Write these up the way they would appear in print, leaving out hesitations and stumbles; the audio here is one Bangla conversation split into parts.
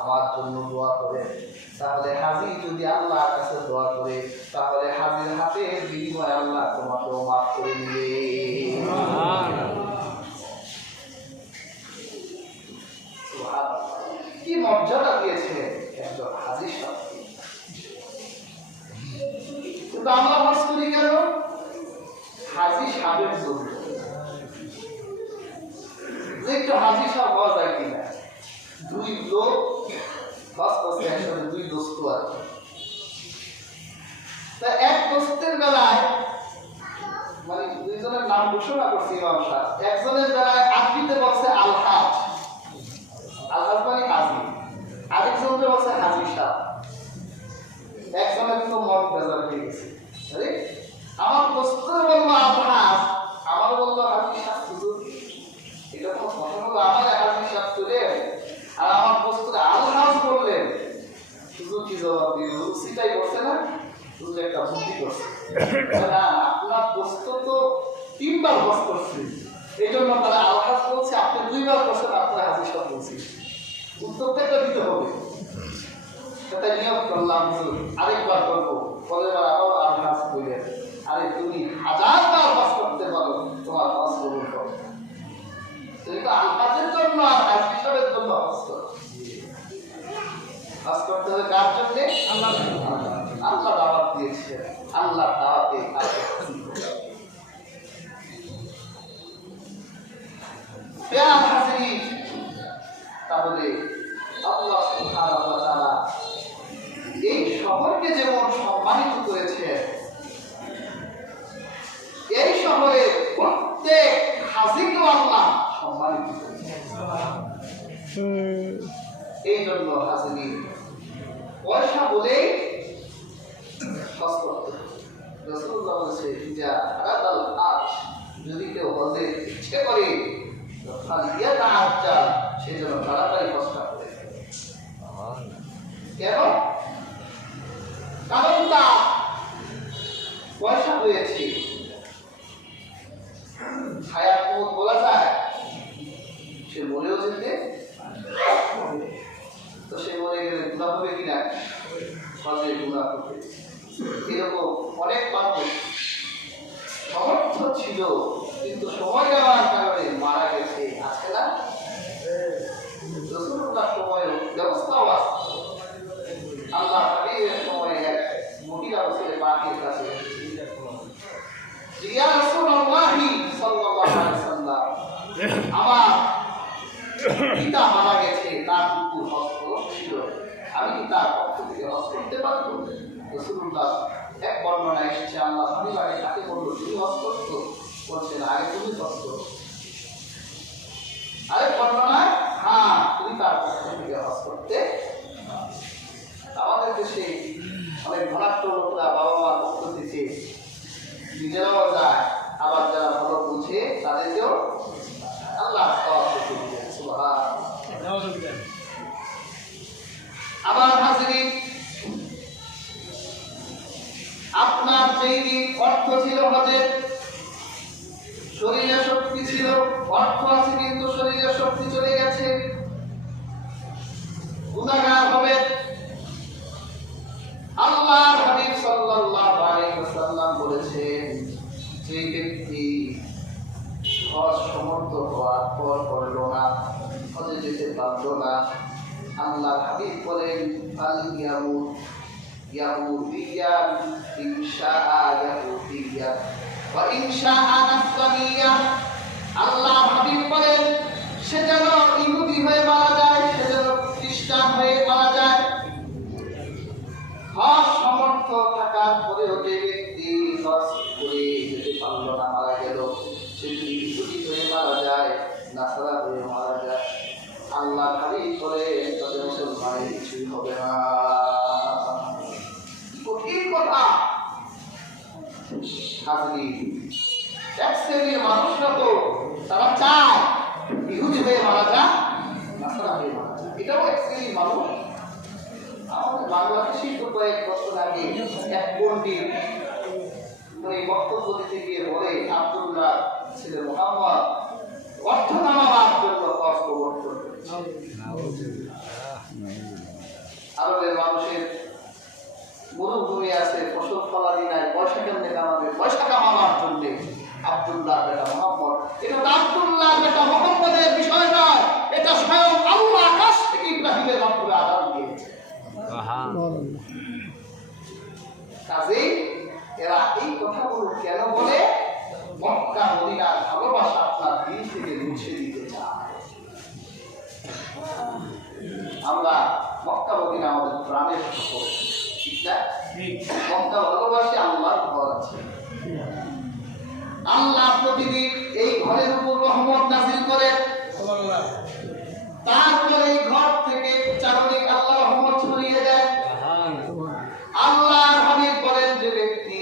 আমার জন্য দোয়া করে। তাহলে হাজি যদি আল্লাহর কাছে দোয়া করে, তাহলে হাজির হাতের বিনিময়ে আল্লাহ তোমাকেও মাফ করে দিবে। কি মর্যাদা দিয়েছে একজন হাজির সাথে। কিন্তু আমরা বাস করি কেন? হাজি সাহেবের জন্য। একটু হাজি সাহেব হওয়া যায় কিনা, দুই লোক বাস করছে একসাথে, দুই দোস্ত আছে। তা এক দোস্তের বেলায় মানে দুইজনের নাম ঘোষণা করছে ইমাম সাহেব। একজনের বেলায় আরবিতে বলছে আলহাজ, আলহাজ মানে হাজি। আরেকজনের বলছে হাজি সাহেব। একজনের তো মন বেজার হয়ে গেছে। আরে আমার দোস্তের বললো আলহাজ, আমার বললো হাজি সাহেব। হুজুর এটা তো কথা হলো, আমার হাজি সাহেব চলেন আর আমার দোস্তের আলহাজ বললেন। হুজুর কি জবাব দিল? সেটাই বলছে না, হুজুর একটা বুদ্ধি করছে। না, আপনার দোস্ত তো 3 বার বস করছে, এই জন্য তারা আলহাজ বলছে, আপনি 2 বার করছেন, আপনার হাজি সাহেব বলছি, উত্তরটা দিতে হবে। সেটা নিয়োগ করলাম, হুজুর আরেকবার করবো, পরের বার আবার আলহাজ বললেন। আরে তুমি 1000 বার বস করতে পারো, তোমার বস কবুল করো। তুমি তো আলহাজের জন্য আর হাজি সাহেবের জন্য বস করো। বস করতে হবে কার জন্য? আল্লাহ দাওয়াত দিয়েছে, আল্লাহ দাওয়াতে তাহলে আল্লাহ সুবহানাহু ওয়া তাআলা এই শহরকে যেমন সম্মানিত করেছে, এই শহরের প্রত্যেক হাজিকেও আল্লাহ সম্মানিত করেছে। এই জন্য হাজির পয়সা বলেই হজ করতে হবে। রাসূলুল্লাহ বলেছে, যা আরাদাল হাজ, যদি কেউ হজের ইচ্ছে করে সে যেন তাড়াতাড়ি হজটা করে। কেন? কারণ তার পয়সা হয়েছে। হায়াত মউত বলা যায়, সে মরেও যেতে, তো সে মরে গেলে গুনাহ হবে কিনা? হজে গুনাহ হবে। এরকম অনেক মানুষ সমর্থ ছিল কিন্তু সময় যাওয়ার কারণে মারা গেছে, আছে না? রাসূলুল্লাহ সময়ের ব্যবস্থাও আছে। আল্লাহ হাবিবের সময়ে এক মহিলা ছেলে পাখির কাছে, ইয়া রাসূলুল্লাহ সাল্লাল্লাহু আলাইহি ওয়াসাল্লাম, আমার পিতা মারা গেছে, তার পুত্র হজ ছিল, আমি কি তার পক্ষ থেকে হজ করতে পারবো? রাসূলুল্লাহ এক বর্ণনা এসেছে, আল্লাহ হাবিব আগে তাকে বলল, তুমি হজ করছো? বলছেন আগে তুমি হজ করো। আরেক বর্ণনায়, হ্যাঁ তুমি তার পক্ষ থেকে হজ করতে। আমাদের দেশে অনেক ধনাঢ্য লোকরা বাবা মার পক্ষ থেকে নিজেরাও যায়, আবার যারা ভালো বুঝে তাদেরকেও আল্লাহ আবার হাজির। আপনার যেই দিন অর্থ ছিল হজের, শরীরে শক্তি ছিল, অর্থ আছে কিন্তু শরীরে শক্তি চলে গেছে, গুনাহগার হবে। আল্লাহর হাবিব সাল্লাল্লাহু আলাইহি ওয়াসাল্লাম বলেছেন, যে ব্যক্তি হজ সমর্থ হওয়ার পর করল না, হজে যেতে পারল না, আল্লাহর হাবিব বলেন, ফালিয়ামুত ইয়াহুদিয়ান ইনশাআ ইয়াহুদিয়া ওয়া ইনশাআ নাসরানিয়া। আল্লাহর হাবিব বলেন, সে যেন ইহুদি হয়ে মারা যায়, সে যেন খ্রিস্টান হয়ে মারা যায়। হজ সমর্থ থাকার পরেও যে ব্যক্তি হজ করে যেতে পারল না, মারা গেল, সে যদি ইহুদি হয়ে মারা যায়, নাসারা হয়ে মারা যায়, আল্লাহ হাবিব বলেন তাদের মুসলমানের কিছুই হবে না। কঠিন কথা। হাজির এক শ্রেণীর মানুষরা তো তারা চায় ইহুদি হয়ে মারা যায়, নাসারা হয়ে মারা যায়, এটাও এক শ্রেণীর মানুষ। আমাদের বাংলাদেশি তো কয়েক বছর আগে এক পণ্ডিত উনি বক্তব্য দিতে গিয়ে বলে, আব্দুল্লাহ ছেলে মুহাম্মদ অর্থ নামাবার জন্য হজ প্রবর্তন। আরবের মানুষের মরুভূমি আছে, ফসল ফলাদি নাই, পয়সা কেমনে কামাবে? পয়সা কামানোর জন্য আব্দুল্লাহ বেটা মোহাম্মদ, এটা আব্দুল্লাহ বেটা মোহাম্মদের বিষয় নয়, এটা স্বয়ং আল্লাহ আকাশ থেকে ইব্রাহিমের রব্বুল আলামিন দিয়েছে। কাজেই এরা এই কথাগুলো কেন বলে? মক্কা মদিনার ভালোবাসা আপনার দিল থেকে মুছে দিতে চায়। আমরা মক্কা মদিনা আমাদের প্রাণের শহর, ঠিক না? মক্কা ভালোবাসি, আল্লাহর ঘর আছে। আল্লাহ প্রতিদিন এই ঘরের উপর রহমত নাযিল করেন, তারপরে এই ঘর থেকে চারদিক আল্লাহ রহমত ছড়িয়ে দেন। আল্লাহর হাবিব বলেন, যে ব্যক্তি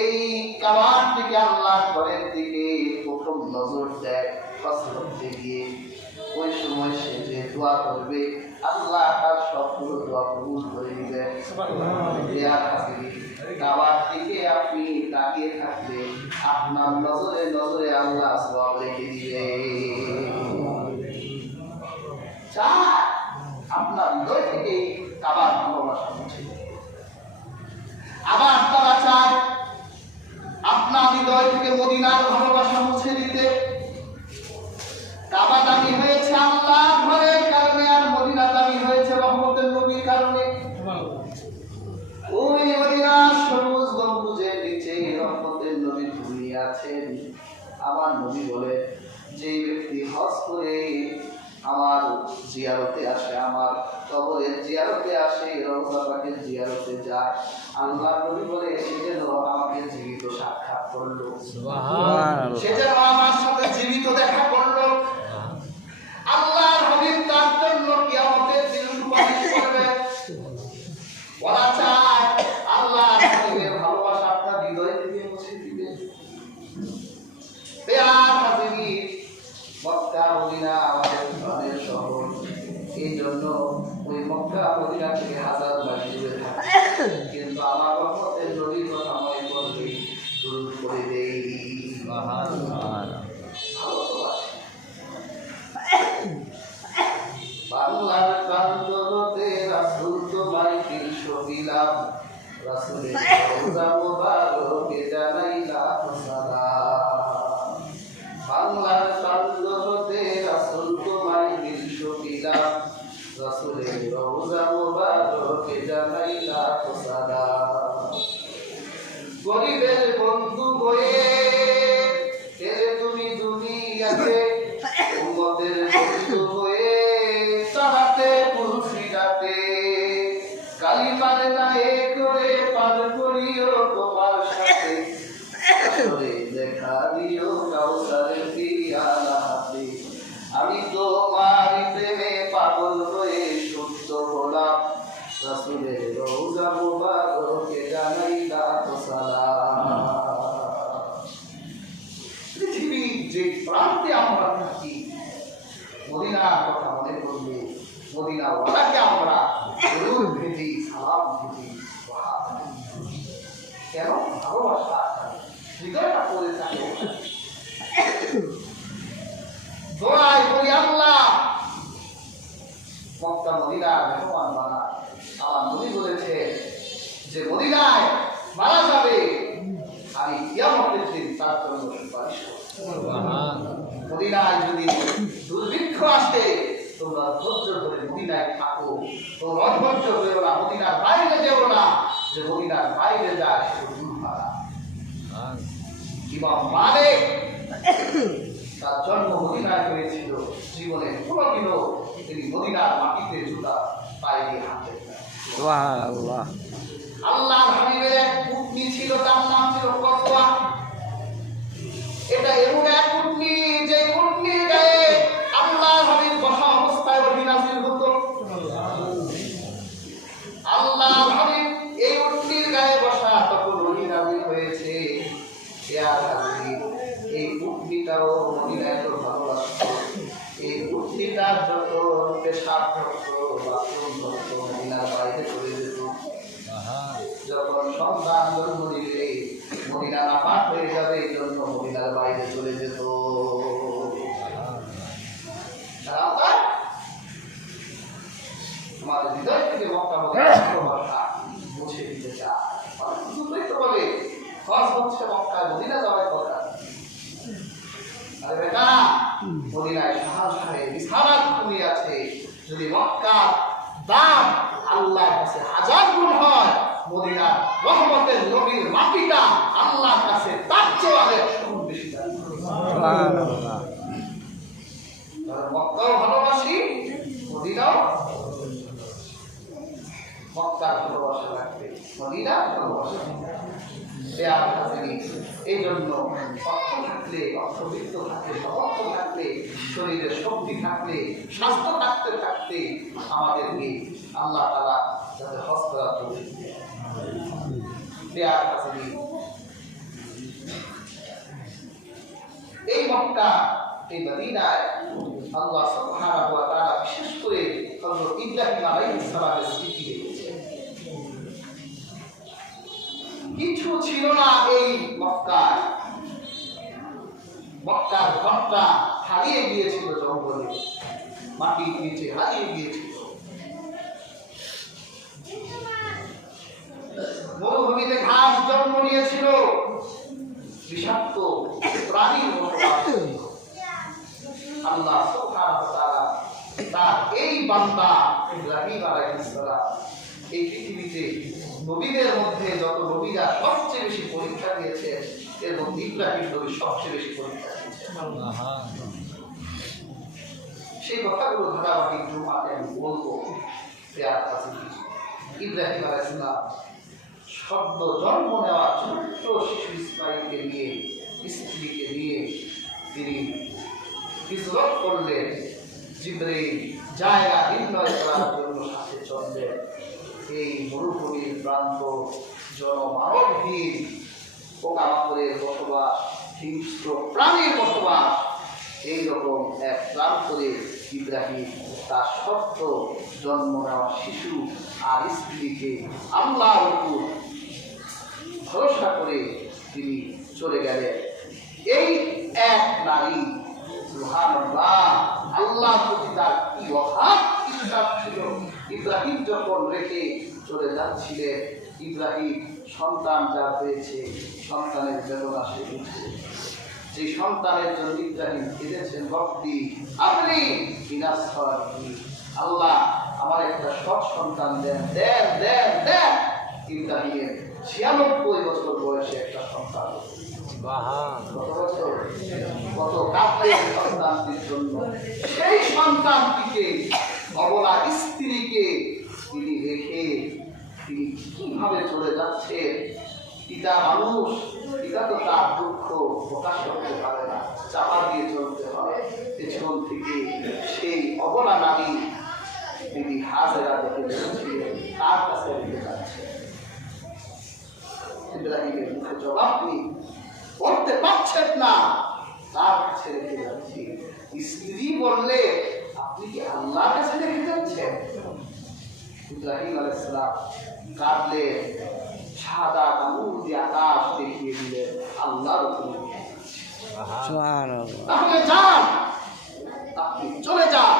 এই কাবার থেকে আল্লাহর ঘরের দিকে প্রথম নজর দেয় ফার্স্ট করতে গিয়ে, ওই সময় সে যে দোয়া করবে আল্লাহ তার সবগুলো দোয়া কবুল করে দিবেন। কাবার দিকে আপনি তাকিয়ে থাকলে আপনার নজরে নজরে আল্লাহ সওয়াব রেখে দিবে। আপনার হৃদয় থেকে কাবার ভালোবাসা মুছে দিবে। আবার তারা চায় আপনার হৃদয় থেকে মদিনার ভালোবাসা মুছে দিতে। কাবা দামি হয়েছে আল্লাহর ঘরের কারণে, আর মদিনা দামি হয়েছে রহমতের নবীর কারণে। ওই মদিনার সবুজ গম্বুজের নিচে রহমতের নবী ঘুমিয়ে আছেন। আমার নবী বলে, যে ব্যক্তি হজ করে আমার জিয়ারতে আসে, আমার কবরের জিয়ারতে আসে, রওজা পাকের জিয়ারতে যায়, আল্লাহ নবী বলে সে যেন আমাকে জীবিত সাক্ষাৎ করলো, সুবহানাল্লাহ, সে যেন আমার সাথে জীবিত দেখা করলো। আল্লাহর হাবিব তার জন্য কিয়ামতের দিন সুপারিশ করবে। ওরা চায় আল্লাহর হাবিবের ভালোবাসা আপনার হৃদয় থেকে মুছে দিবে। প্রিয় হাজিরিন, মক্কা মদিনা আমাদের প্রাণের শহর, এই জন্য ওই মক্কা মদিনা থেকে হাজার মাইল দূরে থাকে, কিন্তু আমার রহমতের নবীর কথা মনে করলে দূর করে দেই। বাংলার প্রান্তরতে রাসূল তোমায় তিনশো দিলাম, রাসূলের রওজা মুবারকে জানাইলাম সালাম। বাংলার প্রান্তরতে রাসূল তোমায় তিনশো দিলাম, রাসূলের রওজা মুবারকে জানাইলাম সালাম। গরিবের বন্ধু হয়ে এলে তুমি দুনিয়াতে, উম্মতের বন্ধু হয়ে চালাতে পুলসিরাতে, কালিমার গায়ে করে পার করিও তোমার সাথে, আসরে দেখা দিও কাউসারের পিয়ালা হাতে। আমি তোমার প্রেমে পাগল হয়ে সুস্থ হলাম, রাসূলের রওজা মুবারকে জানাইলাম সালাম। পৃথিবীর যে প্রান্তে আমরা থাকি, মদিনার কথা মনে করলে মদিনাওয়ালাকে আমরা দরুদ ভেজি, সালাম ভেজি। কেন? ভালোবাসা হৃদয়টা পড়ে থাকে। দোয়াই করি আল্লাহ মক্কা মদিনার মেহমান বানা। আমার নবী বলেছে যে মদিনায় মারা যাবে, আমি কিয়ামতের দিন তার জন্য সুপারিশ করব। মদিনায় যদি দুর্ভিক্ষ আসে, তোমরা ধৈর্য ধরে মদিনায় থাকো, তোমরা অধৈর্য হয়েও না, মদিনার বাইরে যেও না, যে মদিনার বাইরে যায় সে দুর্ভাগা। ইমাম মালিক তার জন্ম মদিনায় হয়েছিল, জীবনে কোনোদিনও তিনি মদিনার মাটিতে জুতা পায়ে দিয়ে হাঁটেন না। সুবহানাল্লাহ। আল্লাহর হাবিবের এক উটনি ছিল, তার নাম ছিল কসওয়া। এটা এমন এক উটনি যে উটনির গায়ে আল্লাহর হাবিব বসা অবস্থায় ওহী নাযিল হতো। আল্লাহর হাবিব এই উটনির গায়ে বসা, তখন ওহী নাযিল হয়েছে। এই উটনিটাও মদিনায় তো ভালোবাসত। এই উটনিটার যত পেশাব ধরত, বাথরুম ধরত, মদিনার বাইরে চলে যেত। যখন সন্তান জন্ম দিলে মদিনা নাপাক হয়ে যাবে, এই জন্য মদিনার বাইরে চলে যেত। আমাদের হৃদয় থেকে মক্কা মদিনার ভালোবাসা মুছে দিতে চায়। শুধুই তো বলে হজ হচ্ছে মক্কা মদিনা যাওয়ার কথা। আরে বেটা, মদিনায় শাহজাহানের বিশাল ভূমি আছে। যদি মক্কার দাম আল্লাহর কাছে 1000 গুণ হয়, মদিনার রহমতের নবীর মাটিটা আল্লাহর কাছে তার চেয়ে অনেক গুণ বেশি দাম। সুবহানাল্লাহ। মক্কাও ভালোবাসি, মদিনাও মক্কার ভালোবাসা লাগবে, মদিনা ভালোবাসা। এই জন্য অর্থ থাকলে, অর্থবিত্ত থাকলে, সমর্থ থাকলে, শরীরের শক্তি থাকলে, স্বাস্থ্য থাকতে থাকতে আমাদেরকে আল্লাহ তাআলা যাতে হজ করা তৌফিক দেন। এই মক্কা, এই মদিনায় আল্লাহ সুবহানাহু ওয়া তাআলা বিশেষ করে হযরত ইব্রাহিম আলাইহিস সালামের স্মৃতি রেখেছেন। কিছু ছিল না এই মক্কার, মক্কার ঘরটা হারিয়ে গিয়েছিল জঙ্গলে, মাটির নিচে হারিয়ে গিয়েছিল। মরুভূমিতে ঘাস জন্ম নিয়েছিল, বিষাক্ত প্রাণীর বসবাস ছিল। আল্লাহ সুবহানাহু ওয়া তাআলা তার এই বান্দা ইব্রাহিম আলাইহিস সালাম এই পৃথিবীতে নবীদের মধ্যে যত নবীরা সবচেয়ে বেশি পরীক্ষা দিয়েছে, এর মধ্যে ইব্রাহিম নবী সবচেয়ে বেশি পরীক্ষা দিয়েছেন। সেই কথাগুলো ধারাবাহিক জুমাতে আমি বলবো। ইব্রাহিম আলাইহিস সালাম সদ্য জন্ম নেওয়া ছোট্ট শিশু ইসমাঈলকে নিয়ে, স্ত্রীকে নিয়ে তিনি হিজরত করলেন। জিবরাইল জায়গা নির্ণয় করার জন্য সাথে চললেন। এই মরুভূমির প্রান্ত, জনমানবহীন, পোকামাকড়ের বসবাস, হিংস্র প্রাণীর বসবাস, এইরকম এক প্রান্তরে ইব্রাহিম তার সদ্য জন্ম নেওয়া শিশু আর স্ত্রীকে আল্লাহর উপর ভরসা করে তিনি চলে গেলেন। এই এক নারী, সুবহানাল্লাহ, আল্লাহর প্রতি তার কি অগাধ বিশ্বাস ছিল। ইব্রাহিম যখন রেখে চলে যাচ্ছিলেন, ইব্রাহিম সন্তান যা পেয়েছে, সন্তানের বেদনা সে বুঝছে। যে সন্তানের জন্য ইব্রাহিম কেঁদেছেন, রব্বি আপনি আল্লাহ আমার একটা সৎ সন্তান দেন, দেন দেন দেন। ইব্রাহিমের 96 বছর বয়সে একটা সন্তান। কত কাঁদলেন সন্তানটির জন্য। সেই সন্তানটিকে, অবলা স্ত্রীকে তিনি রেখে তিনি কিভাবে চলে যাচ্ছেন। পিতা মানুষ, পিতা তো তার দুঃখ প্রকাশ করতে পারে না, চাপা দিয়ে চলতে হয়। পেছন থেকে সেই অবলা নারী তিনি হাজেরা দেখে যাচ্ছিলেন, তার কাছে রেখে যাচ্ছে। ইব্রাহিমের মুখে জবাব নেই, করতে পারছেন না, তার কাছে রেখে যাচ্ছি। স্ত্রী বললে, আপনি কি আল্লাহর কাছে রেখে যাচ্ছেন? ইব্রাহিম আলাইহিস সালাম কাঁদলেন, সাদা আঙ্গুল দিয়ে আকাশ দেখিয়ে দিলেন, আল্লাহর উপরে। তাহলে যান, আপনি চলে যান।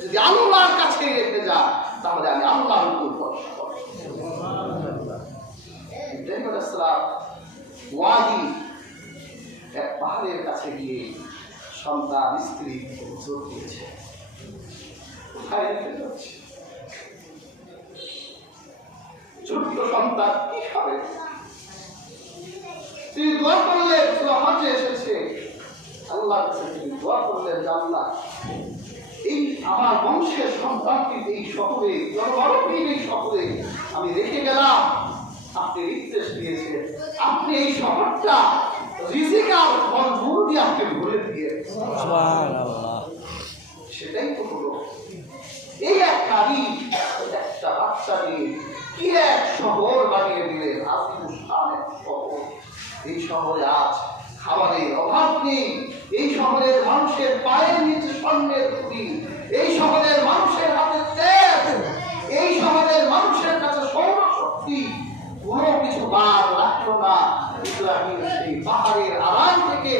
যদি আল্লাহর কাছে রেখে যান, তাহলে আমি আল্লাহর উপর ভরসা করব। ইব্রাহিম আলাইহিস সালাম ওয়াদি এক পাহাড়ের কাছে গিয়ে সন্তান স্ত্রী জোর দিয়েছে, কোথায় রেখে যাচ্ছে? ছোট্ট সন্তান কি খাবে? তিনি দোয়া করলেন, হজে এসেছে, আল্লাহর কাছে তিনি দোয়া করলেন, আল্লাহ এই আমার বংশের সন্তানটি এই শহরে, জনমানবহীন এই শহরে আমি রেখে গেলাম, আপনি নির্দেশ দিয়েছেন, আপনি এই শহরটা রিজিক আর ফলমূল দিয়ে আপনি ভরে দিয়ে। সেটাই তো হলো। এই এক নারী একটা বাচ্চা নিয়ে কি এক শহর বানিয়ে দিলেন, আফগানিস্তানের শহর। এই শহরে আজ খাবারের অভাব নেই। এই শহরের মানুষের পায়ের নিচে স্বর্ণের খুঁটি, এই শহরের মানুষের হাতে তেল, এই শহরের মানুষের কাছে সৌরশক্তি, কোনো কিছু বাদ রাখলো না। ইব্রাহিম সেই পাহাড়ের আড়াল থেকে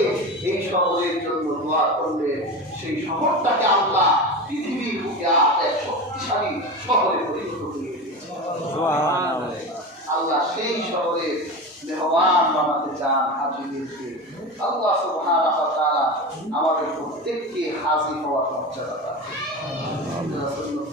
এই শহরের জন্য দোয়া করলেন। সেই শহরটাকে আল্লাহ পৃথিবীর বুকে এক শক্তিশালী শহরে পরিণত করে দিয়েছেন। আল্লাহ সেই শহরে মেহমান বানাতে চান হাজিদেরকে। আল্লাহ সুবহানাহু ওয়া তাআলা আমাদের প্রত্যেককে হাজির হওয়ার মর্যাদা দান করুন।